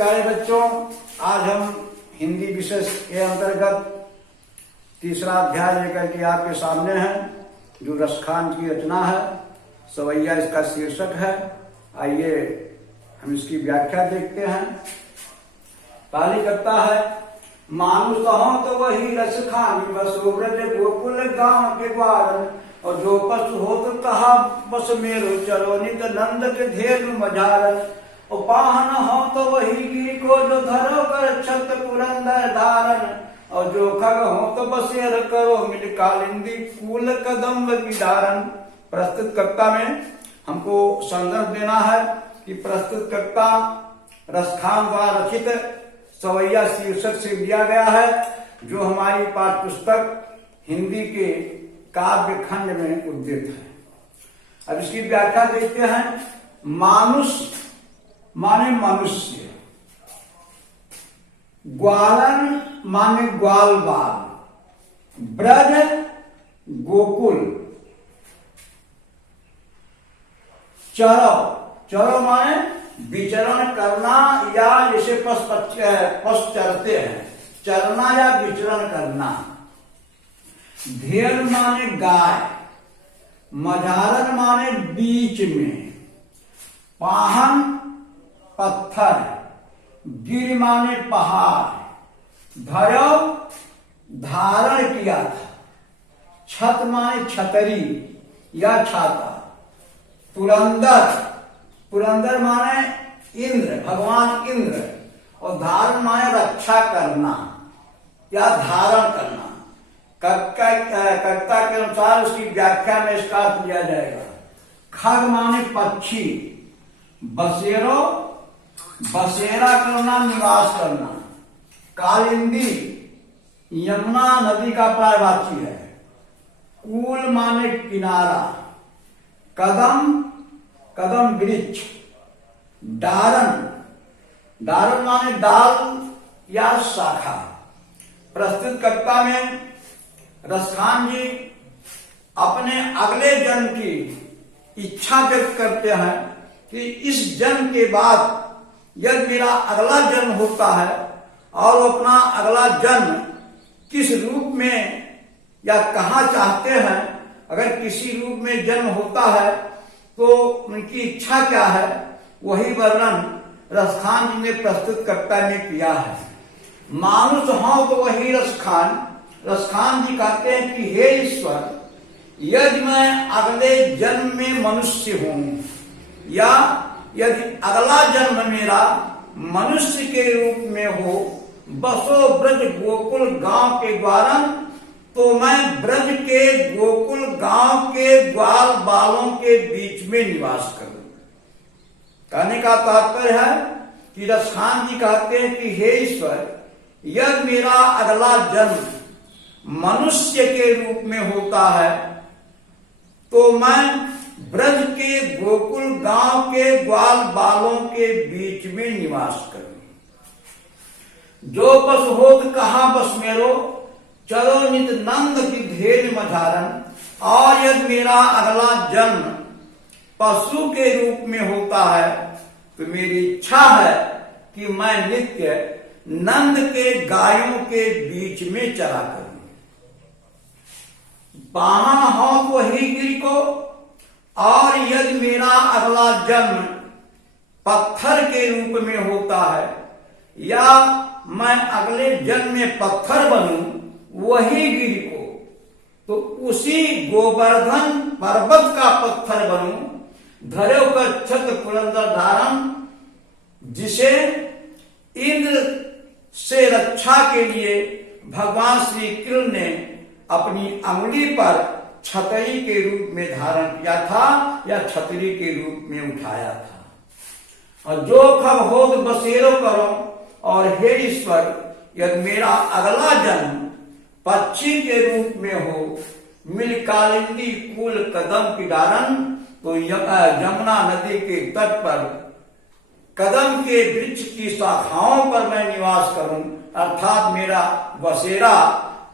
प्यारे बच्चों, आज हम हिंदी विषय के अंतर्गत तीसरा अध्याय लेकर के आपके सामने हैं, जो रसखान की रचना है। सवैया इसका शीर्षक है। आइए हम इसकी व्याख्या देखते हैं। पहली कविता है, मानुष हो तो वही रसखान, बसो ब्रज गोकुल गांव के ग्वार, और जो पशु हो तो कहा बस मेरो, चलो नित नंद के धेनु मझार। और पाहन हो तो वही गिरी को, जो धरो कर छत पुरंदर धारण, और जो खग हो तो बसेर करो, मिल कालिंदी कूल कदम्ब की धारण। प्रस्तुत कविता में हमको संदर्भ देना है कि प्रस्तुत कविता रसखान द्वारा रचित सवैया शीर्षक से दिया गया है, जो हमारी पाठ्य पुस्तक हिंदी के काव्य खंड में उद्धृत है। अब इसकी व्याख्या देखते हैं। मानुष माने मनुष्य, ग्वालन माने ग्वाल बाल, ब्रज गोकुल, चरो चरो माने विचरण करना, या जैसे पशु चरते हैं, चरना या विचरण करना। धेनु माने गाय, मझारन माने बीच में, पाहन पत्थर, गिर माने पहाड़, धरो धारण किया था, छत माने छतरी या छाता, पुरंदर पुरंदर माने इंद्र, भगवान इंद्र, और धारण माने रक्षा करना या धारण करना। कविता के अनुसार उसकी व्याख्या में इसका अर्थ दिया जाएगा। खग माने पक्षी, बसेरो बसेरा करना, निवास करना। कालिंदी यमुना नदी का पर्यायवाची है। कूल माने किनारा, कदम कदम वृक्ष, डारण डारण माने डाल या शाखा। प्रस्तुत कविता में रसखान जी अपने अगले जन्म की इच्छा व्यक्त करते हैं कि इस जन्म के बाद यदि मेरा अगला जन्म होता है और अपना अगला जन्म किस रूप में या कहाँ चाहते हैं, अगर किसी रूप में जन्म होता है तो उनकी इच्छा क्या है, वही वर्णन रसखान जी ने प्रस्तुत कविता में किया है। मानुष हो तो वही रसखान। रसखान जी कहते हैं कि हे ईश्वर, यदि मैं अगले जन्म में मनुष्य हूं, या यदि अगला जन्म मेरा मनुष्य के रूप में हो, बसो ब्रज गोकुल गांव के द्वारन, तो मैं ब्रज के गोकुल गांव के ग्वाल बालों के बीच में निवास करूं। कहने का तात्पर्य है कि रसखान जी कहते हैं कि हे ईश्वर, यदि मेरा अगला जन्म मनुष्य के रूप में होता है तो मैं ब्रज के गोकुल गांव के ग्वाल बालों के बीच में निवास करूं। जो बस होत कहा बस मेरो, चलो नित नंद की धेनु मझारन। और यदि मेरा अगला जन्म पशु के रूप में होता है तो मेरी इच्छा है कि मैं नित्य नंद के गायों के बीच में चरा करूं। पाना हो तो वही गिर को, और यदि मेरा अगला जन्म पत्थर के रूप में होता है, या मैं अगले जन्म में पत्थर बनूं, वही गिर को, तो उसी गोवर्धन पर्वत का पत्थर बनूं, धरो कर छत पुरंदर धारण, जिसे इंद्र से रक्षा के लिए भगवान श्री कृष्ण ने अपनी अंगुली पर छतरी के रूप में धारण किया था, या छतरी के रूप में उठाया था। और जो खग हो तो बसेरो करो, और हे ईश्वर, यदि मेरा अगला जन्म पक्षी के रूप में हो, मिल कालिंदी कूल कदम की डारण, तो यमुना नदी के तट पर कदम के वृक्ष की शाखाओं पर मैं निवास करूं, अर्थात मेरा बसेरा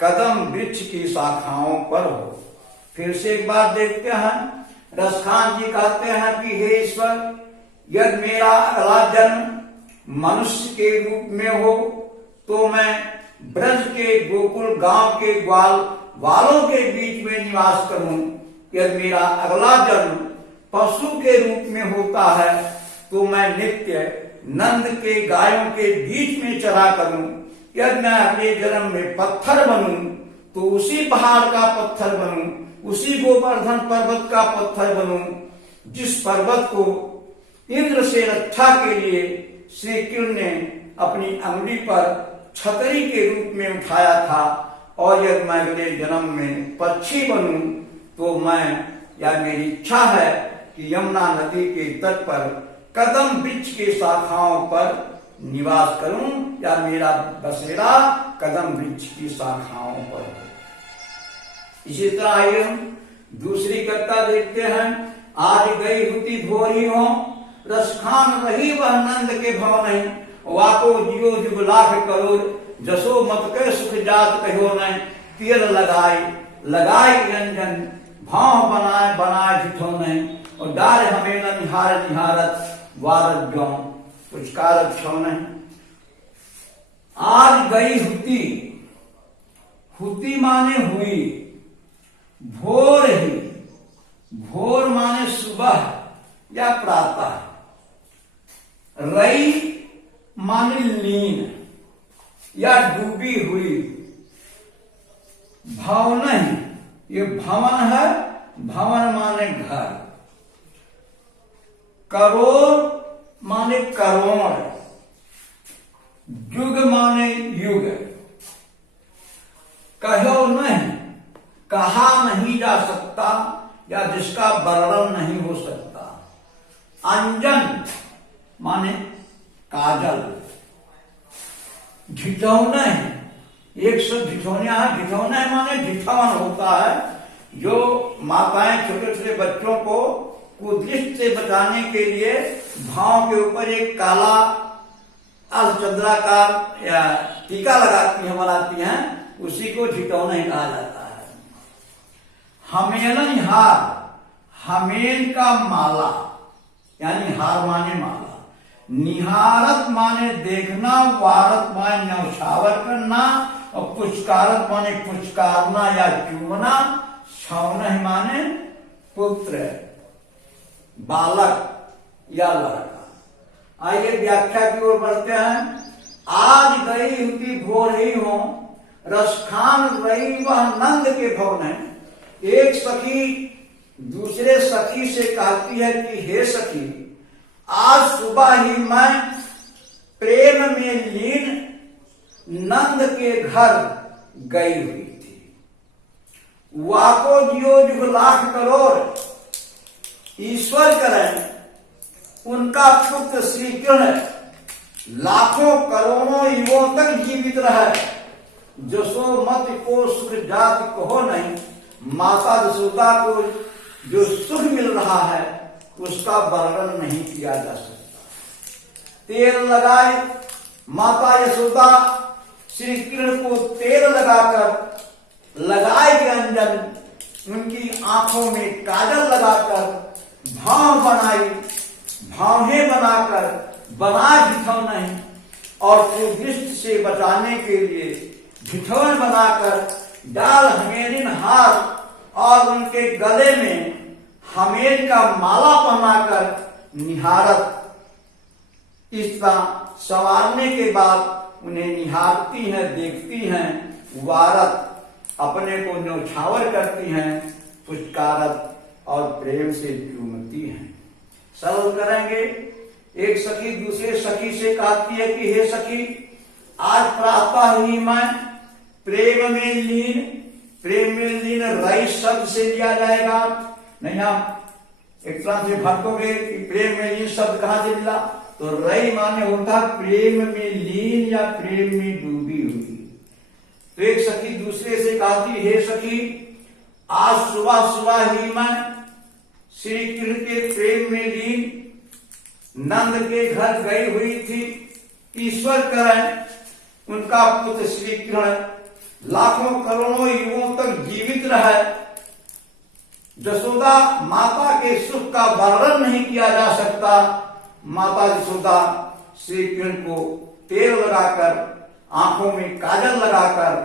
कदम वृक्ष की शाखाओं पर हो। फिर से एक बार देखते हैं। रसखान जी कहते हैं कि हे ईश्वर, यदि मेरा अगला जन्म मनुष्य के रूप में हो तो मैं ब्रज के गोकुल गांव के ग्वालों के बीच में निवास करूं। यदि मेरा अगला जन्म पशु के रूप में होता है तो मैं नित्य नंद के गायों के बीच में चरा करूं। यदि मैं अगले जन्म में पत्थर बनूं तो उसी पहाड़ का पत्थर बनूं, उसी गोवर्धन पर्वत का पत्थर बनूं जिस पर्वत को इंद्र से रक्षा के लिए श्री कृष्ण ने अपनी अंगुली पर छतरी के रूप में उठाया था। और यदि मैं अगले जन्म में पक्षी बनूं तो मैं या मेरी इच्छा है कि यमुना नदी के तट पर कदम वृक्ष के शाखाओं पर निवास करूं या मेरा बसेरा कदम वृक्ष की शाखाओं पर हो। इसी तरह आइए हम दूसरी कविता देखते हैं। आज गई हुती भोरी हो, रस खान रही वह नंद के भव नहीं। वाको जियो जुग लाख करोड़, जसो मत के सुख जात कहो नहीं। तीर लगाए रंजन, भाव बनाए झिठो नहीं। और डार हमें न निहारत, वारत जो पुचकारत छो नहीं। आज गई हुती माने हुई, भोर ही, भोर माने सुबह या प्रातः, रई माने लीन या डूबी हुई, भवन नहीं, ये भवन है, भवन माने घर, करोड़ माने करोड़, युग माने युग, कहो नहीं, कहा नहीं जा सकता या जिसका वर्णन नहीं हो सकता। अंजन माने काजल, झिठौने, एक शब्द झिठौनिया है। झिठौने माने झिठौन होता है, जो माताएं छोटे छोटे बच्चों को कुदृष्ट से बचाने के लिए भाव के ऊपर एक काला अर्धचंद्राकार या टीका लगाती हैं, बनाती हैं, उसी को झिठौना कहा जाता है। हमेलन हार, हमेल का माला यानी हार माने माला। निहारत माने देखना, वारत माने न्यौछावर करना, और पुचकारत माने पुचकारना या चूमना। छौनह माने पुत्र, बालक या लड़का। आइए व्याख्या की ओर बढ़ते हैं। आज गई हुती भोर ही हो, रसखान रही वह नंद के भवन है। एक सखी दूसरे सखी से कहती है कि हे सखी, आज सुबह ही मैं प्रेम में लीन नंद के घर गई हुई थी। वाको जियो जुग लाख करोड़, ईश्वर करें उनका पुत्र श्री कृष्ण लाखों करोड़ों युगों तक जीवित रहे। जसो मत को सुख जात कहो नहीं। माता यशोदा को जो सुख मिल रहा है उसका वर्णन नहीं किया जा सकता। तेल लगाए, माता यशोदा श्री कृष्ण को तेल लगाकर लगाए के अंजन, उनकी आंखों में काजल लगाकर भाव बनाई, भावें बनाकर बना झिठौन नहीं, और कुदृष्ट से बचाने के लिए झिठौन बनाकर डाल हमेलिन हार और उनके गले में हमेल का माला पहनाकर निहारत, इस तरह संवारने के बाद उन्हें निहारती हैं, देखती हैं। वारत अपने को न्यौछावर करती हैं, पुचकारत और प्रेम से चूमती हैं। सरल करेंगे। एक सखी दूसरे सखी से कहती है कि हे सखी, आज प्रातः ही मैं प्रेम में लीन, प्रेम में लीन रई शब्द से लिया जाएगा। नहीं आप एक तरह से भटकोगे कि प्रेम में लीन शब्द कहां से मिला, तो रई माने होता प्रेम में लीन या प्रेम में डूबी हुई। तो एक सखी दूसरे से कहती, हे सखी, आज सुबह सुबह ही मैं श्री कृष्ण के प्रेम में लीन नंद के घर गई हुई थी। ईश्वर करें उनका पुत्र श्री कृष्ण लाखों करोड़ों युगों तक जीवित रहे। यशोदा माता के सुख का वर्णन नहीं किया जा सकता। माता यशोदा श्री कृष्ण को तेल लगाकर, आंखों में काजल लगाकर,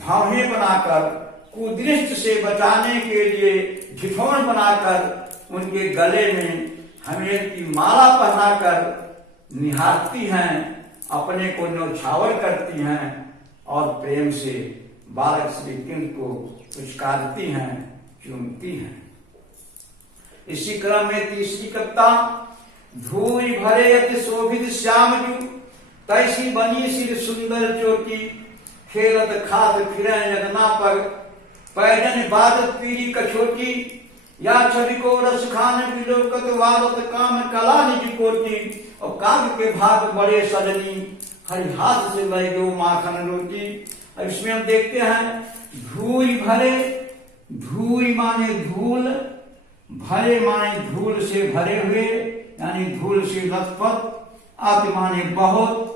भावने बनाकर, कुदृष्ट से बचाने के लिए ठिठोर बनाकर उनके गले में हमें की माला पहनाकर निहारती हैं, अपने को न्यौछावर करती हैं और प्रेम से बालक श्री कृष्ण को पुचकारती हैं, चूमती हैं। इसी क्रम में तीसरी कविता, धूरी भरे अति शोभित श्याम जू, तैसी बनी सिर सुंदर चोटी, खेलत खात फिरे यगना पग, पैजन बादत पीरी कछोटी, या छवि को रस खान विलोकत वादत काम कला निज कोटी, और काव्य के भाग बड़े सजनी, हरि हाथ से लय गो माखन रोटी। अब इसमें हम देखते हैं धूल भरे, धूल माने धूल, भरे माने धूल से भरे हुए, यानी धूल से लथपथ, अति माने बहुत,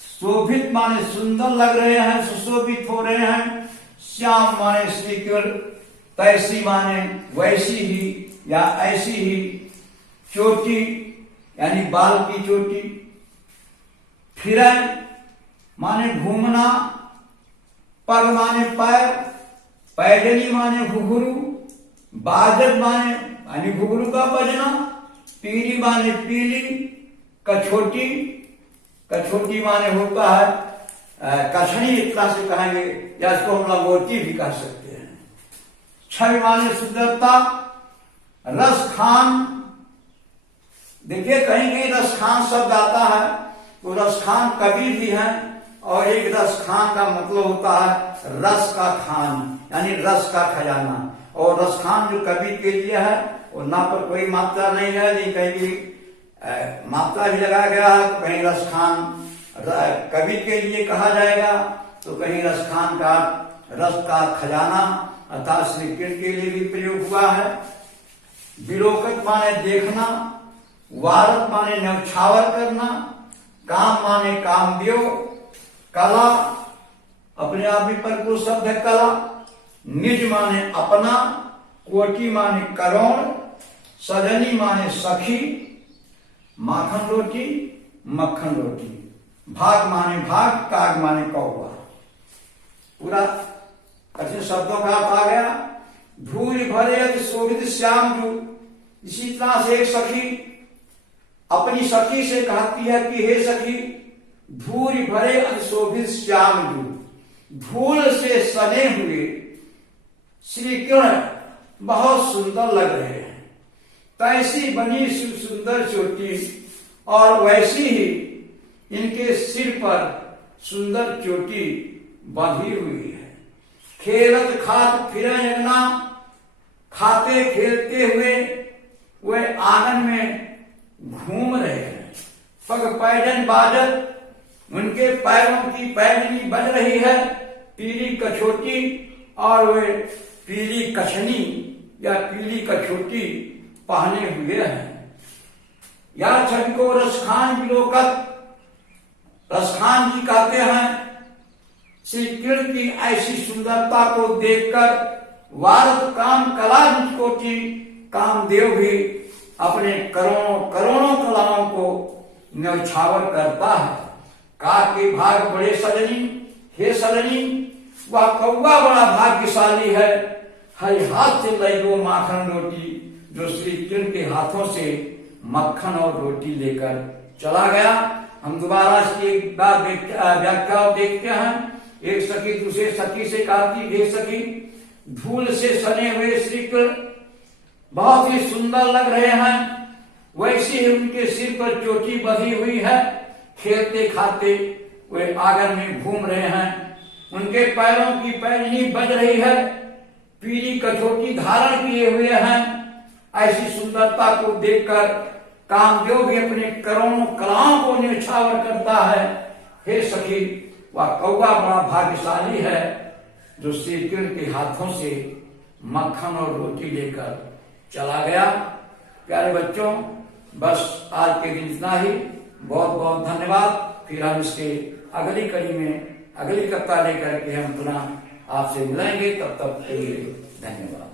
शोभित माने सुंदर लग रहे हैं, सुशोभित हो रहे हैं, श्याम माने श्री कृष्ण, तैसी माने वैसी ही या ऐसी ही, चोटी यानी बाल की चोटी, फिरे माने घूमना, पग माने पैर, पैजनी माने घुघरू, बाजत माने यानी घुघरू का बजना, पीली माने पीली, कछोटी, कछोटी माने होता है कछनी, इतना से कहेंगे, या इसको हम लंगोटी भी कह सकते हैं। छवि माने सुंदरता, रस खान, देखिए कहीं कहीं रस खान शब्द आता है, तो रस खान कवि भी है, और एक रस खान का मतलब होता है रस का खान, यानी रस का खजाना। और रस खान जो कवि के लिए है, और ना पर कोई मात्रा नहीं है, नहीं कहीं मात्रा भी लगाया गया है, तो कहीं रस खान कवि के लिए कहा जाएगा, तो कहीं रस खान का रस का खजाना अर्थात श्री कृष्ण के लिए भी प्रयोग हुआ है। विलोकत माने देखना, वारत माने न्यौछावर करना, काम माने कामदेव, कला अपने आप में परिपूर्ण शब्द है कला, निज माने अपना, कोटि माने करोड़, सजनी माने सखी, माखन रोटी, मक्खन रोटी, भाग माने भाग, काग माने कौवा। पूरा कठिन शब्दों का अर्थ आ गया। धूल भरे अति शोभित श्याम जू, इसी तरह से एक सखी अपनी सखी से कहती है कि हे सखी, धूल भरे अति शोभित श्याम जू, धूल से सने हुए श्री कृष्ण बहुत सुंदर लग रहे हैं, तैसी बनी सुंदर चोटी, और वैसी ही इनके सिर पर सुंदर चोटी बंधी हुई है। खेलत खात फिरे यगना, खाते खेलते हुए वे आंगन में घूम रहे हैं। पग पैजन बाजत, उनके पैरों की पैजनी बज रही है, पीली कछोटी, और वे पीली कछनी या पीली कछोटी पहने हुए हैं। या छवि को रसखान विलोकत, रसखान जी कहते हैं श्री कृष्ण की ऐसी सुंदरता को देखकर वारद काम कला कोटि, कामदेव भी अपने करोड़ों करोड़ों कलाओं को न्यौछावर करता है। काग के भाग बड़े सजनी, हे सजनी, वह कौवा बड़ा भाग्यशाली है, हरि हाथ से लाई वो माखन रोटी, जो श्री कृष्ण के हाथों से मक्खन और रोटी लेकर चला गया। हम दोबारा इसकी एक बार व्याख्या देखते हैं। एक सखी दूसरे सखी से कहती, हे सखी, धूल से सने हुए श्री कृष्ण बहुत ही सुंदर लग रहे हैं, वैसे ही उनके सिर पर चोटी बंधी हुई है, खेलते खाते वे आंगन में घूम रहे हैं, उनके पैरों की पैजनी बज रही है, पीली कछोटी धारण किए हुए हैं। ऐसी सुंदरता को देखकर कामदेव भी अपने करोड़ों कलाओं को न्यौछावर करता है। हे सखी, वह कौवा बड़ा भाग्यशाली है जो श्री कृष्ण के हाथों से मक्खन और रोटी लेकर चला गया। प्यारे बच्चों, बस आज के दिन इतना ही। बहुत बहुत धन्यवाद। फिर हम इसके अगली कड़ी में अगली कविता लेकर के हम पुनः आपसे मिलेंगे। तब तक के लिए धन्यवाद।